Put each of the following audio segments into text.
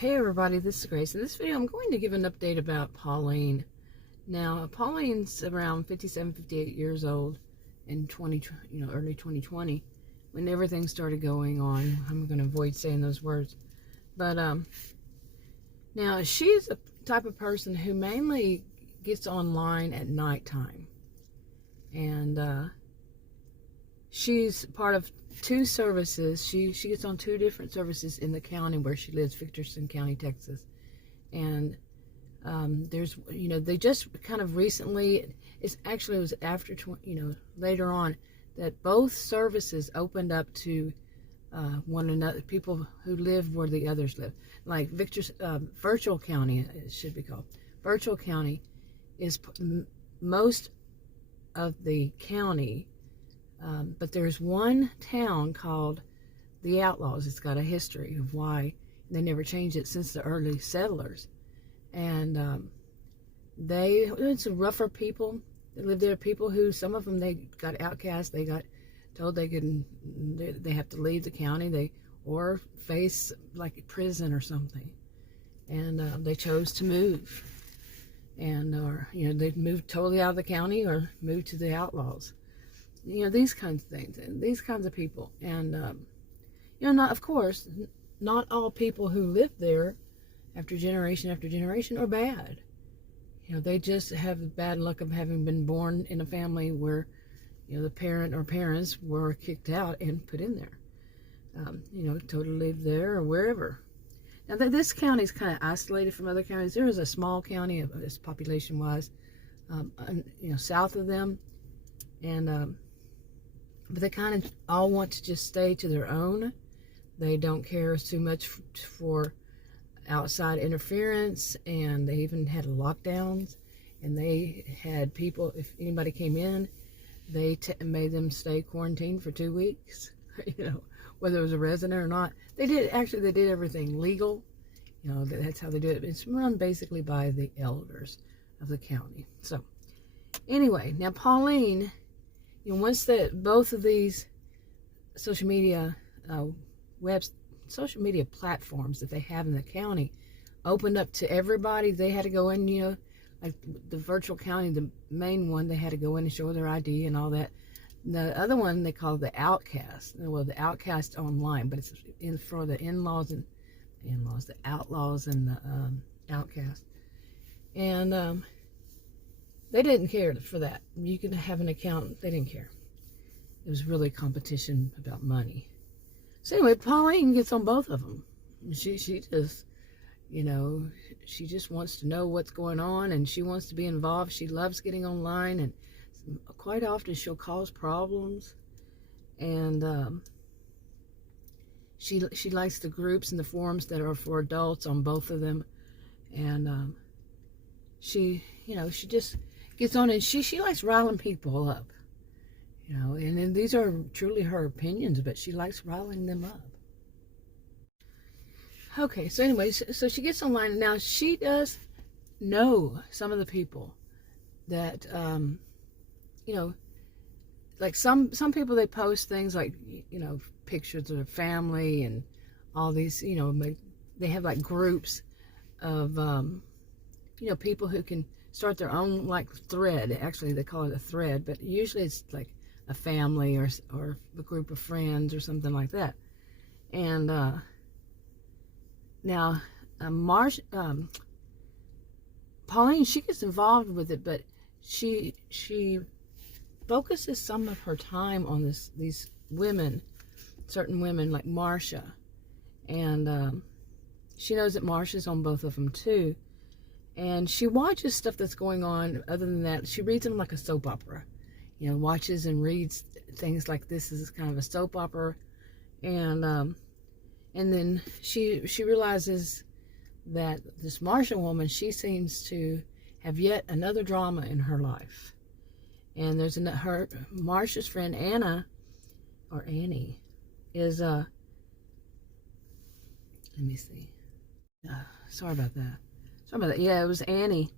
Hey everybody, this is Grace. In this video, I'm going to give an update about Pauline. Now, Pauline's around 57, 58 years old in early 2020, when everything started going on. I'm going to avoid saying those words. But now, she's a type of person who mainly gets online at nighttime. And she's part of two services. She gets on two different services in the county where she lives, Victorson County, Texas. And there's, they just kind of recently, it was after, later on, that both services opened up to one another, people who live where the others live. Like Virtual County, it should be called. Virtual County is most of the county. But there's one town called the Outlaws. It's got a history of why they never changed it since the early settlers. And it's a rougher people that live there. People who, some of them, they got outcast. They got told they have to leave the county, or face like prison or something. And they chose to move. And they moved totally out of the county or moved to the Outlaws. These kinds of things, and these kinds of people. And, of course, not all people who live there after generation are bad. They just have the bad luck of having been born in a family where, the parent or parents were kicked out and put in there. Totally live there or wherever. Now, this county is kind of isolated from other counties. There is a small county, as population-wise, south of them. And, but they kind of all want to just stay to their own. They don't care too much for outside interference, and they even had lockdowns. And they had people, if anybody came in, they made them stay quarantined for 2 weeks. Whether it was a resident or not. They did everything legal. That's how they do it. It's run basically by the elders of the county. So, anyway, now Pauline, once both of these social media platforms that they have in the county opened up to everybody, they had to go in, like the Virtual County, the main one, they had to go in and show their ID and all that. The other one they call the Outcast. Well, the Outcast online, but it's for the the Outlaws and the Outcast. And they didn't care for that. You could have an account. They didn't care. It was really competition about money. So anyway, Pauline gets on both of them. She just, she just wants to know what's going on, and she wants to be involved. She loves getting online, and quite often she'll cause problems. And she likes the groups and the forums that are for adults on both of them. And she just gets on, and she likes riling people up, and these are truly her opinions, but she likes riling them up. Okay, so anyway, so she gets online, and now she does know some of the people that, like some people, they post things like, pictures of their family and all these, they have like groups of, people who can start their own like thread. Actually, they call it a thread, but usually it's like a family or a group of friends or something like that. And now Pauline, she gets involved with it, but she focuses some of her time on these women, certain women like Marsha, and she knows that Marsha's on both of them too. And she watches stuff that's going on. Other than that, she reads them like a soap opera. Watches and reads things like this is kind of a soap opera. And then she realizes that this Marsha woman, she seems to have yet another drama in her life. And there's Marsha's friend Annie is let me see. Sorry about that. Yeah, it was Annie.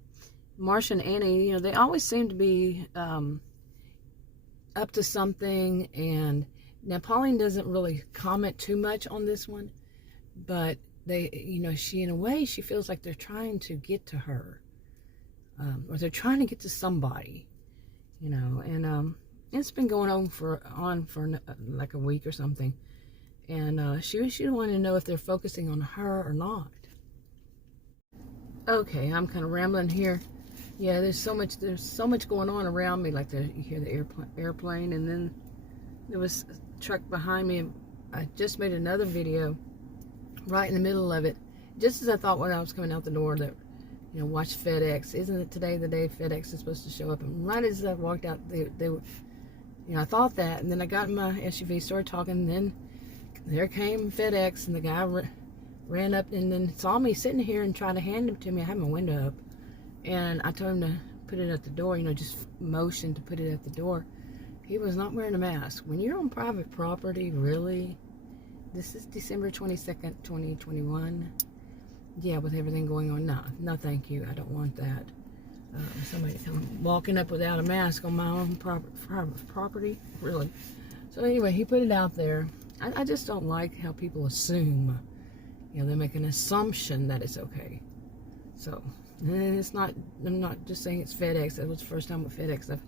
Marsha and Annie, they always seem to be up to something. And now Pauline doesn't really comment too much on this one, but she, in a way, she feels like they're trying to get to her, or they're trying to get to somebody, and it's been going on for like a week or something, and she wanted to know if they're focusing on her or not. Okay, I'm kind of rambling here. Yeah, there's so much going on around me. Like you hear the airplane, and then there was a truck behind me. I just made another video right in the middle of it, just as I thought when I was coming out the door that, watch FedEx. Isn't it today the day FedEx is supposed to show up? And right as I walked out, they were, I thought that, and then I got in my SUV, started talking, and then there came FedEx, and the guy ran up and then saw me sitting here and tried to hand it to me. I had my window up, and I told him to put it at the door, just motion to put it at the door. He was not wearing a mask. When you're on private property, really? This is December 22nd, 2021. Yeah, with everything going on. No, thank you. I don't want that. Somebody walking up without a mask on my own private property, really. So anyway, he put it out there. I just don't like how people assume. They make an assumption that it's okay. So, it's not, I'm not just saying it's FedEx. That was the first time with FedEx.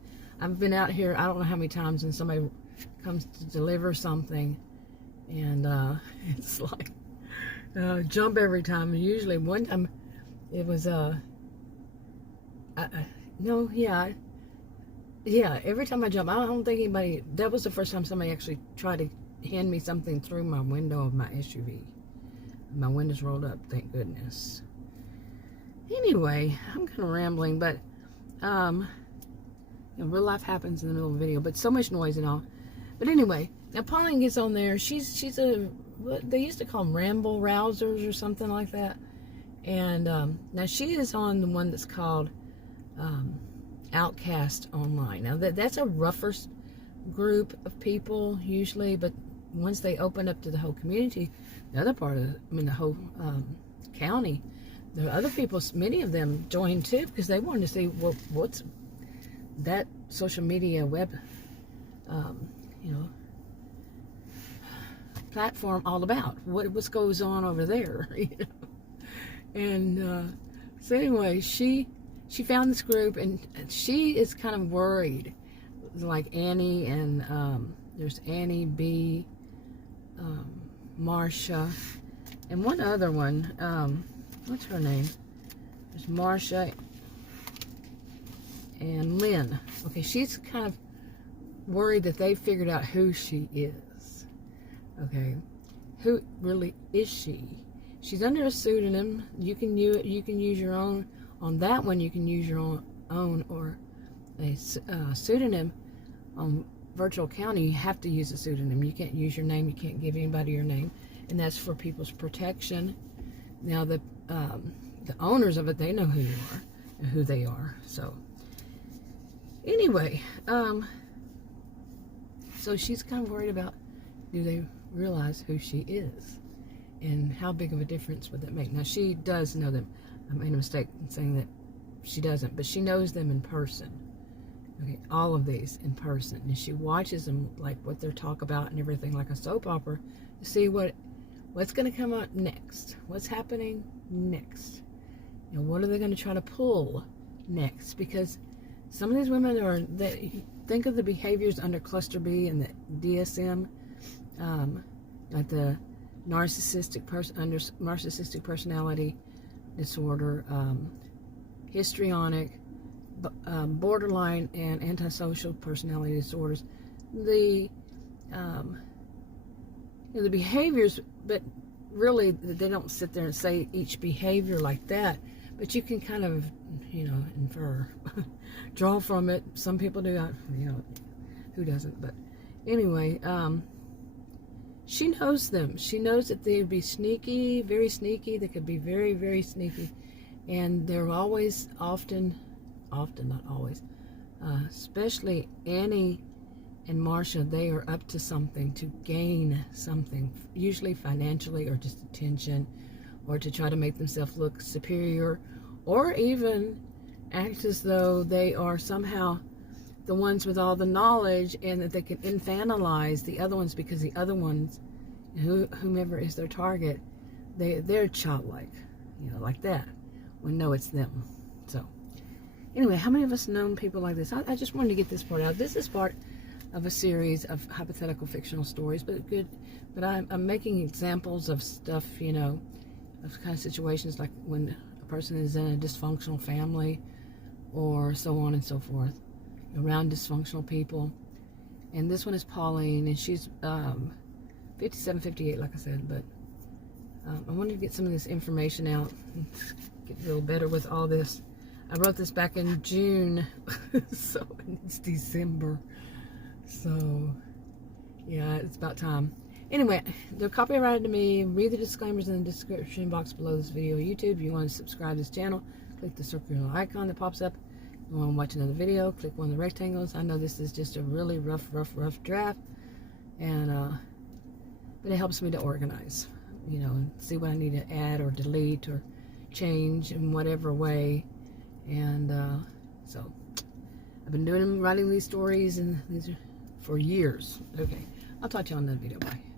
I've been out here, I don't know how many times, and somebody comes to deliver something, and it's like, jump every time. Usually one time, it was, every time I jump, I don't think anybody, that was the first time somebody actually tried to hand me something through my window of my SUV. My windows rolled up, thank goodness. Anyway, I'm kind of rambling, but real life happens in the middle of a video, but so much noise and all. But anyway, now Pauline gets on there. She's what they used to call them ramble rousers or something like that. And now she is on the one that's called Outcast Online. Now that's a rougher group of people usually, but once they open up to the whole community, the other part of, the whole county, there are other people, many of them joined too, because they wanted to see what's that social media web, platform all about. What goes on over there, And so anyway, she found this group, and she is kind of worried. Like Annie and there's Annie B, Marsha, and one other one. What's her name? There's Marsha and Lynn. Okay, she's kind of worried that they figured out who she is. Okay, who really is she? She's under a pseudonym. You can use your own on that one. You can use your own or a pseudonym. On virtual county, you have to use a pseudonym. You can't use your name. You can't give anybody your name, and that's for people's protection. Now the owners of it, they know who you are and who they are. So anyway, so she's kind of worried about, do they realize who she is, and how big of a difference would that make? Now she does know them. I made a mistake in saying that she doesn't, but she knows them in person. Okay, all of these in person, and she watches them, like what they talk about and everything, like a soap opera, to see what's going to come up next, what's happening next, what are they going to try to pull next? Because some of these women think of the behaviors under cluster B and the DSM, like the narcissistic personality disorder, histrionic, borderline, and antisocial personality disorders. The behaviors, but really they don't sit there and say each behavior like that, but you can kind of, infer, draw from it. Some people do, who doesn't? But anyway, she knows them. She knows that they would be sneaky, very sneaky. They could be very, very sneaky, and they're always, often, not always, especially Annie and Marsha, they are up to something to gain something, usually financially or just attention, or to try to make themselves look superior, or even act as though they are somehow the ones with all the knowledge, and that they can infantilize the other ones, because the other ones, whomever is their target, they're childlike, you know, like that. We know it's them. So anyway, how many of us known people like this? I just wanted to get this part out. This is part of a series of hypothetical fictional stories, but I'm making examples of stuff, you know, of kind of situations like when a person is in a dysfunctional family or so on and so forth, around dysfunctional people. And this one is Pauline, and she's 57, 58, like I said, but I wanted to get some of this information out and get a little better with all this. I wrote this back in June, so it's December. So, yeah, it's about time. Anyway, they're copyrighted to me. Read the disclaimers in the description box below this video. YouTube, if you want to subscribe to this channel, click the circular icon that pops up. If you want to watch another video, click one of the rectangles. I know this is just a really rough draft, and but it helps me to organize, you know, and see what I need to add or delete or change in whatever way. And so I've been writing these stories and these are for years. Okay, I'll talk to you on that video. Bye.